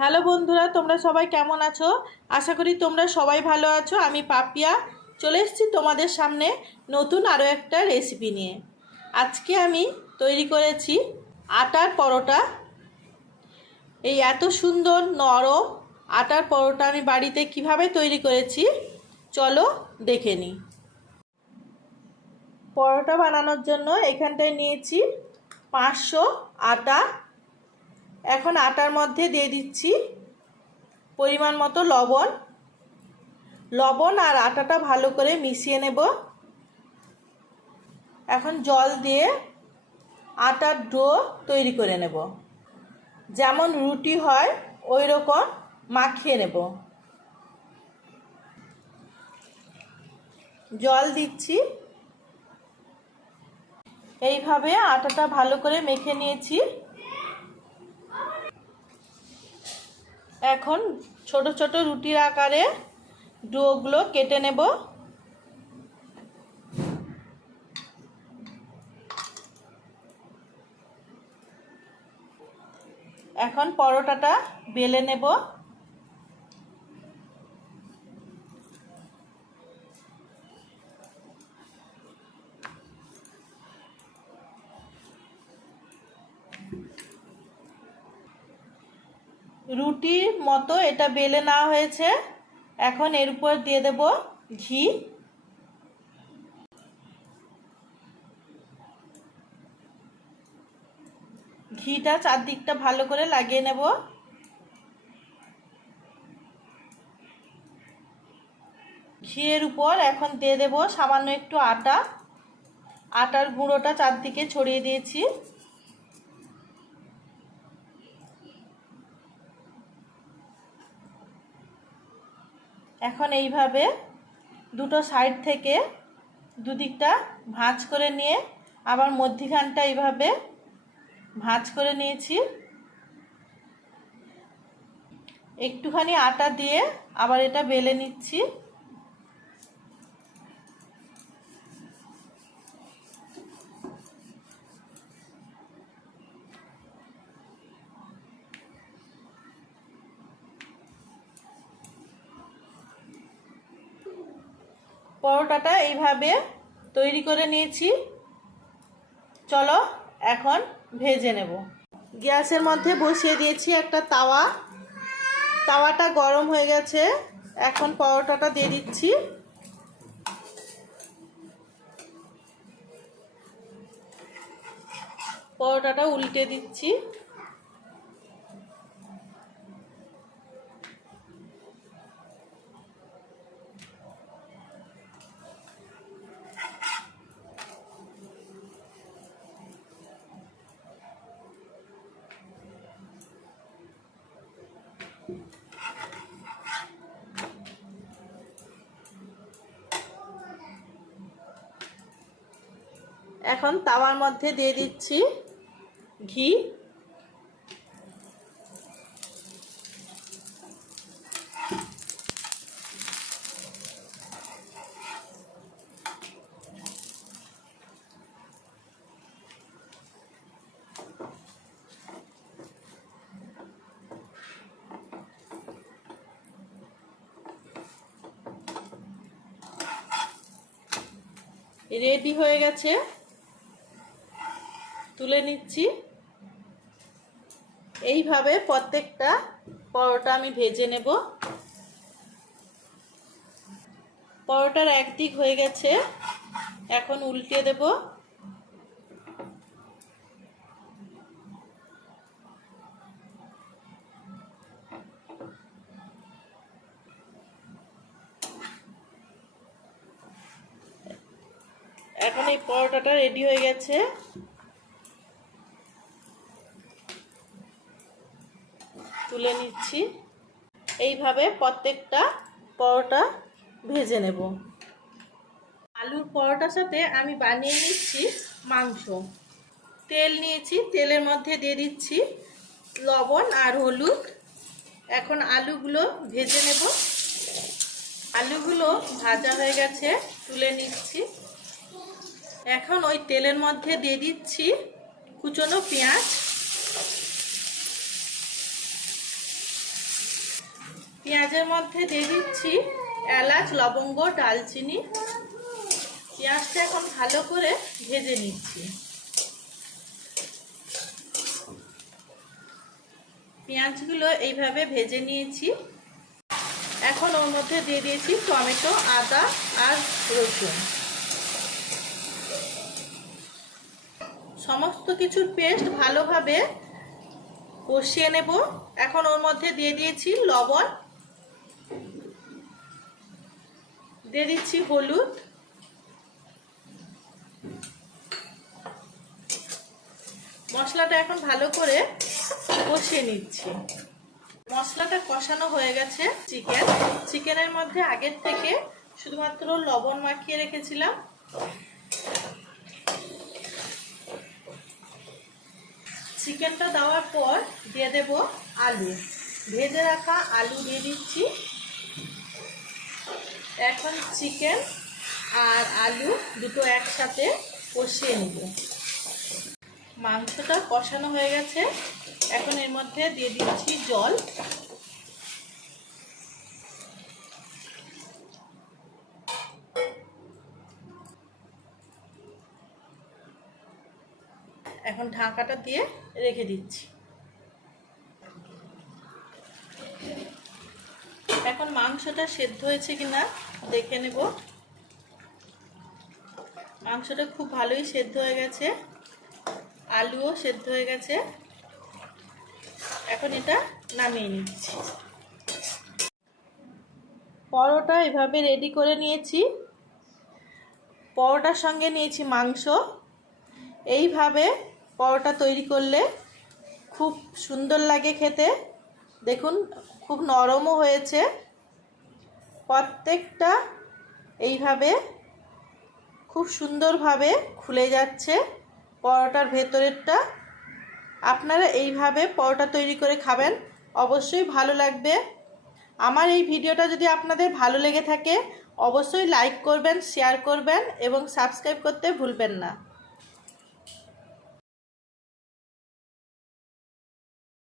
Hello বন্ধুরা, তোমরা সবাই কেমন আছো? আশা করি তোমরা সবাই ভালো আছো। আমি পাপিয়া চলে এসেছি তোমাদের সামনে নতুন আরও একটা রেসিপি নিয়ে। আজকে আমি তৈরি করেছি আটার পরোটা। এই এত সুন্দর নরম আটার পরোটা আমি বাড়িতে কিভাবে তৈরি করেছি চলো দেখে নিই। পরোটা বানানোর জন্য এখানটায় নিয়েছি 500 আটা। এখন আটার মধ্যে দিয়ে দিচ্ছি পরিমাণ মতো লবণ আর আটাটা ভালো করে মিশিয়ে নেব। এখন জল দিয়ে আটার ডো তৈরি করে নেব। যেমন রুটি হয় ওই রকম মাখিয়ে নেব। জল দিচ্ছি। এইভাবে আটাটা ভালো করে মেখে নিয়েছি। এখন ছোট ছোট রুটির আকারে ডোগুলো কেটে নেব। এখন পরোটাটা বেলে নেব। রুটির মতো এটা বেলে নেওয়া হয়েছে। এখন এর উপর দিয়ে দেব ঘি। ঘিটা চারদিকটা ভালো করে লাগিয়ে নেব। ঘিয়ের উপর এখন দিয়ে দেব সামান্য একটু আটার গুঁড়োটা চারদিকে ছড়িয়ে দিয়েছি। এখন এইভাবে দুটো সাইড থেকে দুদিকটা ভাঁজ করে নিয়ে আবার মধ্যিখানটা এইভাবে ভাঁজ করে নিয়েছি। একটুখানি আটা দিয়ে আবার এটা বেলে নিচ্ছি। পরোটাটা এইভাবে তৈরি করে নিয়েছি। চলো এখন ভেজে নেব। গ্যাসের মধ্যে বসিয়ে দিয়েছি একটা তাওয়াটা গরম হয়ে গেছে। এখন পরোটাটা দিয়ে দিচ্ছি। পরোটাটা উল্টে দিচ্ছি। এখন তাওয়ার মধ্যে দিয়ে দিচ্ছি ঘি। রেডি হয়ে গেছে, তুলে নিচ্ছি। এইভাবে প্রত্যেকটা পরোটা আমি ভেজে নেব। পরোটার একদিক হয়ে গেছে, এখন উল্টে দেব। এখন এই পরোটাটা রেডি হয়ে গেছে। তুলে নিচ্ছি। এইভাবে প্রত্যেকটা পরোটা ভেজে নেব। আলুর পরোটার সাথে আমি বানিয়ে নিচ্ছি মাংস। তেল নিয়েছি, তেলের মধ্যে দিয়ে দিচ্ছি লবণ আর হলুদ। এখন আলুগুলো ভেজে নেব। আলুগুলো ভাজা হয়ে গেছে, তুলে নিচ্ছি। এখন ওই তেলের মধ্যে দিয়ে দিচ্ছি কুচনো পেঁয়াজ। পেঁয়াজের মধ্যে দিয়ে দিচ্ছি এলাচ, লবঙ্গ, ডালচিনি। পেঁয়াজটা এখন ভালো করে ভেজে নিচ্ছি। পেঁয়াজগুলো এইভাবে ভেজে নিয়েছি। এখন ওর মধ্যে দিয়ে দিয়েছি টমেটো, আদা আর রসুন। সমস্ত কিছুর পেস্ট ভালোভাবে কষিয়ে নেব। এখন ওর মধ্যে দিয়ে দিয়েছি লবণ, দিয়ে দিচ্ছি হলুদ, মশলাটা এখন ভালো করে কষিয়ে নিচ্ছি। মশলাটা কষানো হয়ে গেছে। চিকেনের মধ্যে আগের থেকে শুধুমাত্র লবণ মাখিয়ে রেখেছিলাম। চিকেনটা দেওয়ার পর দিয়ে দেব আলু। ভেজে রাখা আলু দিয়ে দিচ্ছি। এখন চিকেন আর আলু দুটো একসাথে কষিয়ে নেব। মাংসটা কষানো হয়ে গেছে। এখন এর মধ্যে দিয়ে দিচ্ছি জল। এখন ঢাকাটা দিয়ে রেখে দিচ্ছি। এখন মাংসটা সেদ্ধ হয়েছে কিনা দেখে নেব। মাংসটা খুব ভালোই সেদ্ধ হয়ে গেছে, আলুও সেদ্ধ হয়ে গেছে। এখন এটা নামিয়ে নিচ্ছি। পরোটা এভাবে রেডি করে নিয়েছি। পরোটার সঙ্গে নিয়েছি মাংস। এইভাবে পরোটা তৈরি করলে খুব সুন্দর লাগে খেতে। দেখুন খুব নরমও হয়েছে। প্রত্যেকটা এইভাবে খুব সুন্দরভাবে খুলে যাচ্ছে পরোটার ভেতরেরটা। আপনারা এইভাবে পরোটা তৈরি করে খাবেন, অবশ্যই ভালো লাগবে। আমার এই ভিডিওটা যদি আপনাদের ভালো লেগে থাকে অবশ্যই লাইক করবেন, শেয়ার করবেন এবং সাবস্ক্রাইব করতে ভুলবেন না।